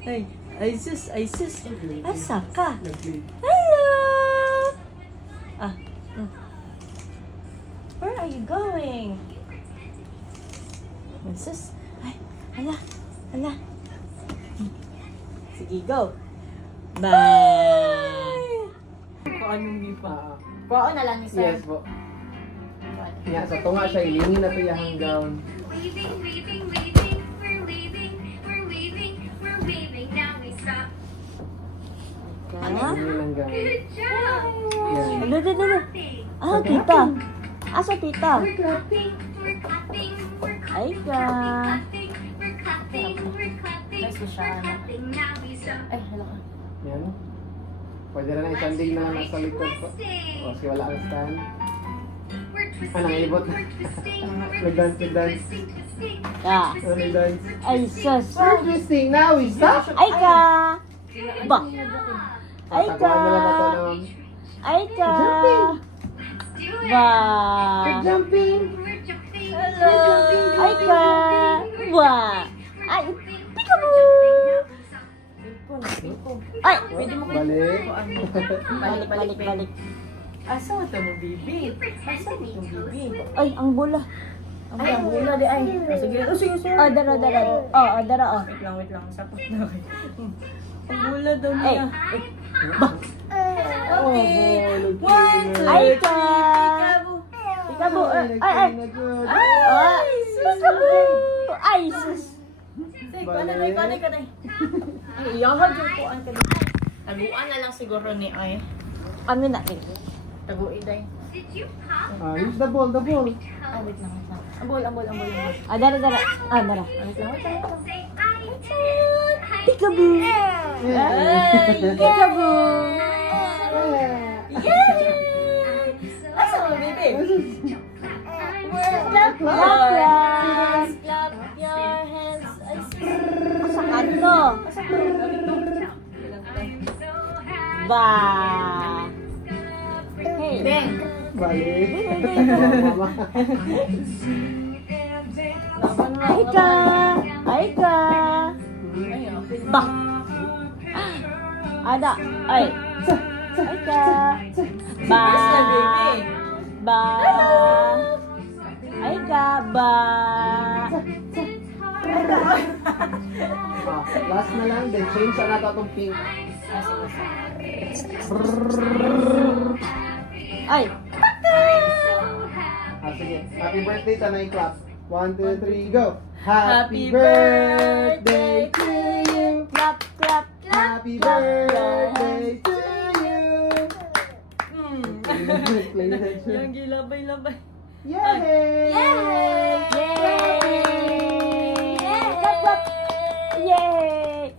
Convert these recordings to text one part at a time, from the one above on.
Ay sus. Asa ka? Hello! Where are you going? Ay sus. Ay, hala. Sige, go. Bye! Paano pa? Pao na lang ni sir. Yes po. Nga, sa tunga siya, ilingin na ito yung gown. Ilingin ang gown. Yan. Dada. Tita. Asa tita? Ay ka. Ay, Sushana. Ay, hala ka. Yan. Pwede na isanding na lang nasa likod po. O, kasi wala ang stand. Nangibot. Nag-dance. Yeah. Nag-dance. Ay, sus. We're twisting now, is that? Ay ka. Ba. Ay ka. Takuan mo lang ito naman. Ay ka. Ba. We're jumping. Hello. Ay ka. Ba. Ay. Peekaboo. Ay. Pwede mo balik. Balik. Asa mo ito mo, bibi? Asa mo itong bibi? Ay, ang bola. Ay, ang bula di ay. Sige, sir. Dara. Dara. Wait lang. Sapot na kayo. Ang bula daw Ay. niya. Ba. Okay. Ay ka. Peekaboo. Ay. Peekaboo. Ay, sus. Sige, kanay. Ay, iyahag yung kuan ka din. Taguan na lang siguro ni ay. Ano na? Taguin day. Use the ball. Wait lang. Ambol. Dara. Dara. Wait lang. Peekaboo. Peekaboo. Asa mo, bibi? Clap your hands. Asa kanto? Ba. Hey. Beng. Balik. Ay ka. Ba. Ada. Ay ka. Ba. Ba. Ay ka. Ba. Last na lang, then change na natin itong pink. Ay. Sige. Happy birthday, Tanay Clap. 1, 2, 3, go! Happy birthday to you! Clap. Happy birthday to you! Play that shit. Yung gilabay-labay. Yay! Clap. Yay!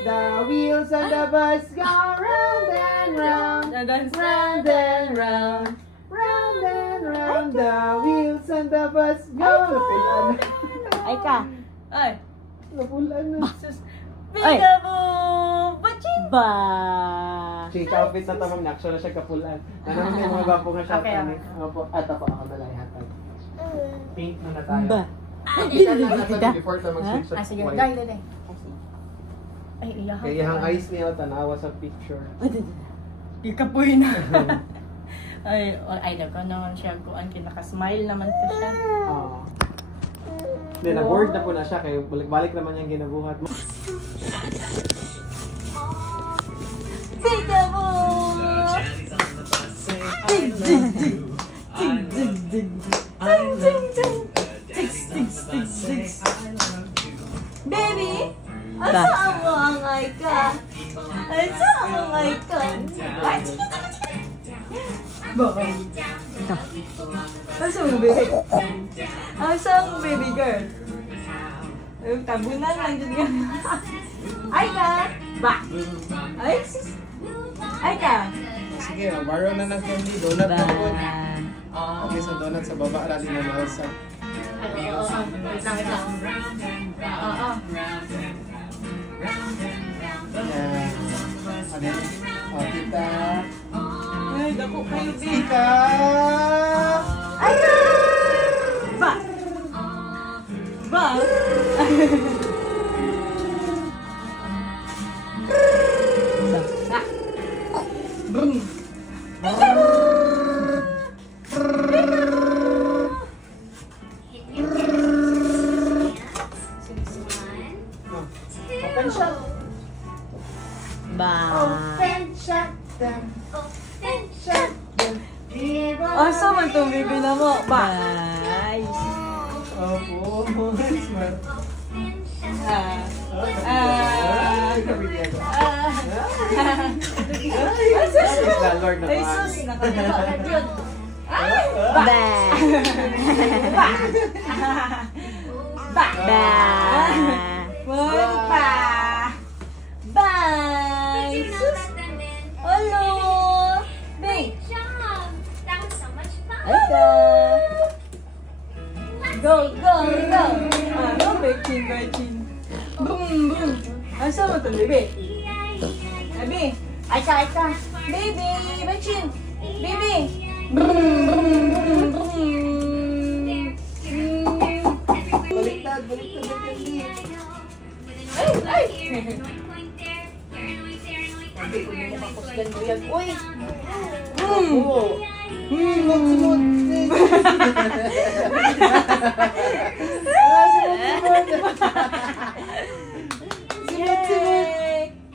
The wheels on the bus go round and round, Dance. round and round, round and round. The wheels on the bus go. Napulan. Ay ka. Ay. Napulan na. Ay. Peekaboo! Bachin! Ba. Change outfit na tamang action na siya kapulan. Ano yung mga gwapo nga siya. Okay. Opo. Ito po ako nalayhatan. Pink na tayo. Ba. Before tayo mag-switch sa Sige, white. dahil. Ay, iyahag. Kaya yung eyes niya tanawa sa picture. Ikapoy na. Ay, daw ka naman siya. Kuan, kinaka-smile naman ko siya. Hindi, na-board na po na siya. Kaya balik-balik naman yung ginabuhat mo. Baby! Ba. Asa mo ang ay ka? Asa ang ay ka? Asa mo, baby? Asa ang baby girl? Tabunan lang dyan ka. Ay ka! Ba! Ay! Ay ka! Sige, borrow na ng candy. Donut na po. At least ang donut sa baba natin na nasa. Oo. Wait lang. Oo. Ayan. Ano? Kita. Ay, dako kayo, baby. Kita. Ay! Ba! Ba! Open shot. Bye. Open shot them. Open shot them. Asa man to, baby na mo? Bye. Opo. Smart. Lord na Ay, sus, nakakatawa ka dyan. Bye. Bye. One pa. Bye. Sus. Hello. Bing. Aika. Go, go, go. Ano, Bechin, Bechin. Boom, boom. Asa mo to, baby? Baby. Aika, aika. Baby, Bechin. Baby. Boom, boom, boom, boom. Baliktad, baliktad na candy. Ay, ay. Sabi ko mo makapusgan mo yan. Uy. Oo. Simot, simot.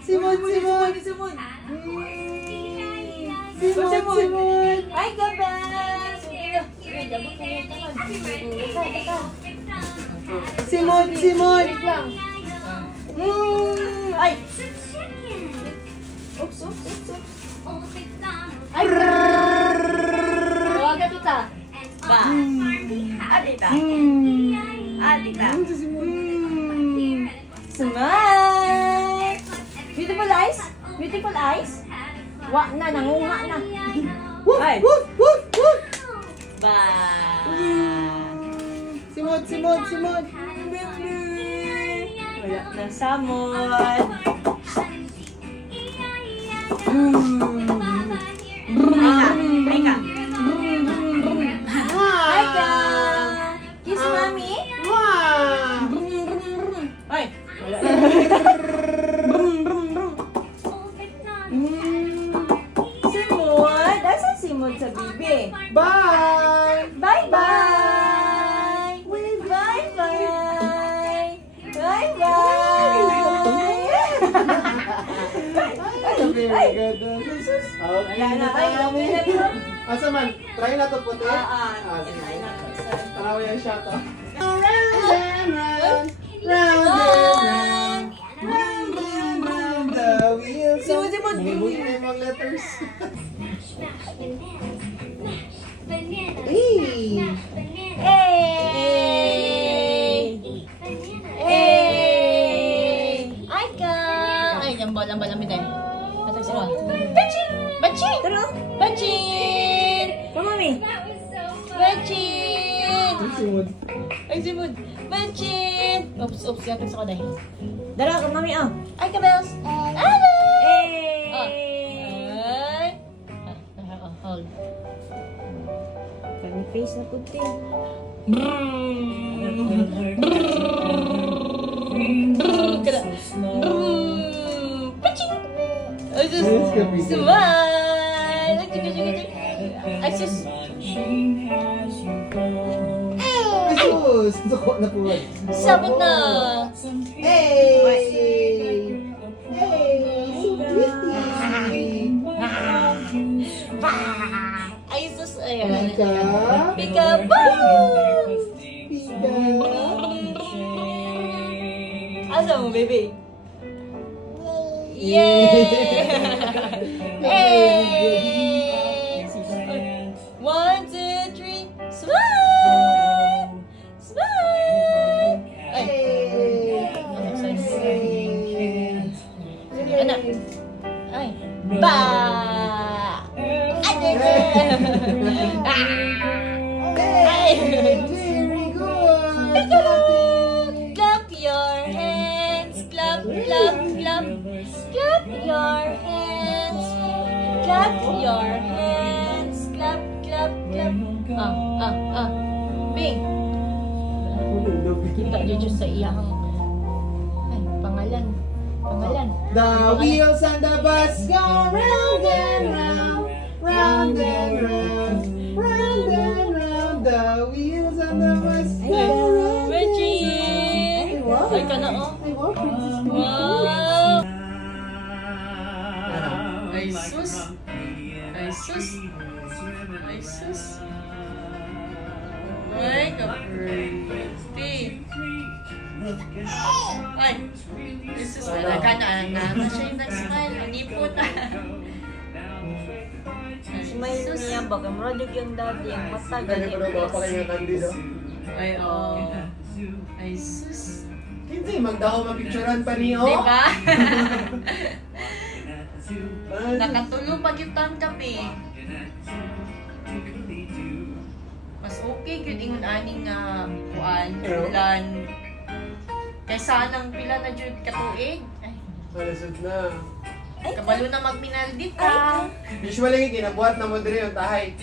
Simot, simot. Simot. Simot, simot. Ay, gabas. Simot, simot. Ay. Oops, oops, oops, oops. Ay. Tawagan kita. Ba. Adita. Adita. Smile. Beautiful eyes. Beautiful eyes. Wa na, nangunga na. Ay. Woof, woof, woof. Ba. Simot, simot, simot. Wala na samon. Teka. Hi, ka. Kiss mommy. Wow. Ay. Wala. Simod. Asan simod sa bibi? Bye. Bye-bye. Bye-bye. Bye-bye. Very good. Wala na. Ay, okay na to. Asa man? Try na to puti. Sige. Sige. Tanaw yung shot, oh. Round and round, round and round, round and round the wheels. Simod, simod. Buhay na yung mga letters. Hey! Hey! Ay ka! Ay, jambol ang balang biday. Ito si Ron. Bachin! Bachin! Tara! Bachin! Mami! Bachin! Simod. Ay, simod! Bachin! Oops, oops. Yatag sa kaday. Dara ka, mami, ah. Ay ka, Bells! Hello! Hey! Ay! Hold. Kami face na puti. Yes, Kapi. Smile! Ay, sus! Jesus! Suko na po. Sabot na! Hey! Hey! So pretty! Ay, sus! Ayan. Pika! Peekaboo! Pika! Asa mo, baby? Yay! Hey! 1, 2, 3, smile! Smile! Ay! Anak! Ay! Ba! Ay! Very good! Clap your hands! Clap, clap, clap! Clap your hands! Clap your hands! Clap, clap, clap! Bing! Kita dito sa iyang ay, pangalan. Pangalan. The wheels on the bus go round and round, round and round, round and round. The wheels on the bus go round and round. Reggie! Ay, ka na, oh. Ay, wow, princess. Wow! Ay, sus. Ay, ka-pretty. Ay, sus, talaga na siya yung nag-smile. Ang ipot. Smile niya, baka marunong yung daddy, ang mata, Kaya ko daw mapakinggan kandido. Ay, oh. Ay, sus. Hindi, magdaho mapicturan pa niyo. Diba? Ay, Nakatulong pag yung kape. Mas okay yun yung aning kuan, ulan. Kaysa nang pila na jud katuig. Ay, malasod na. kabalo na magpinaldit ka. Usually, kinabuhat na mo diri yung tahay.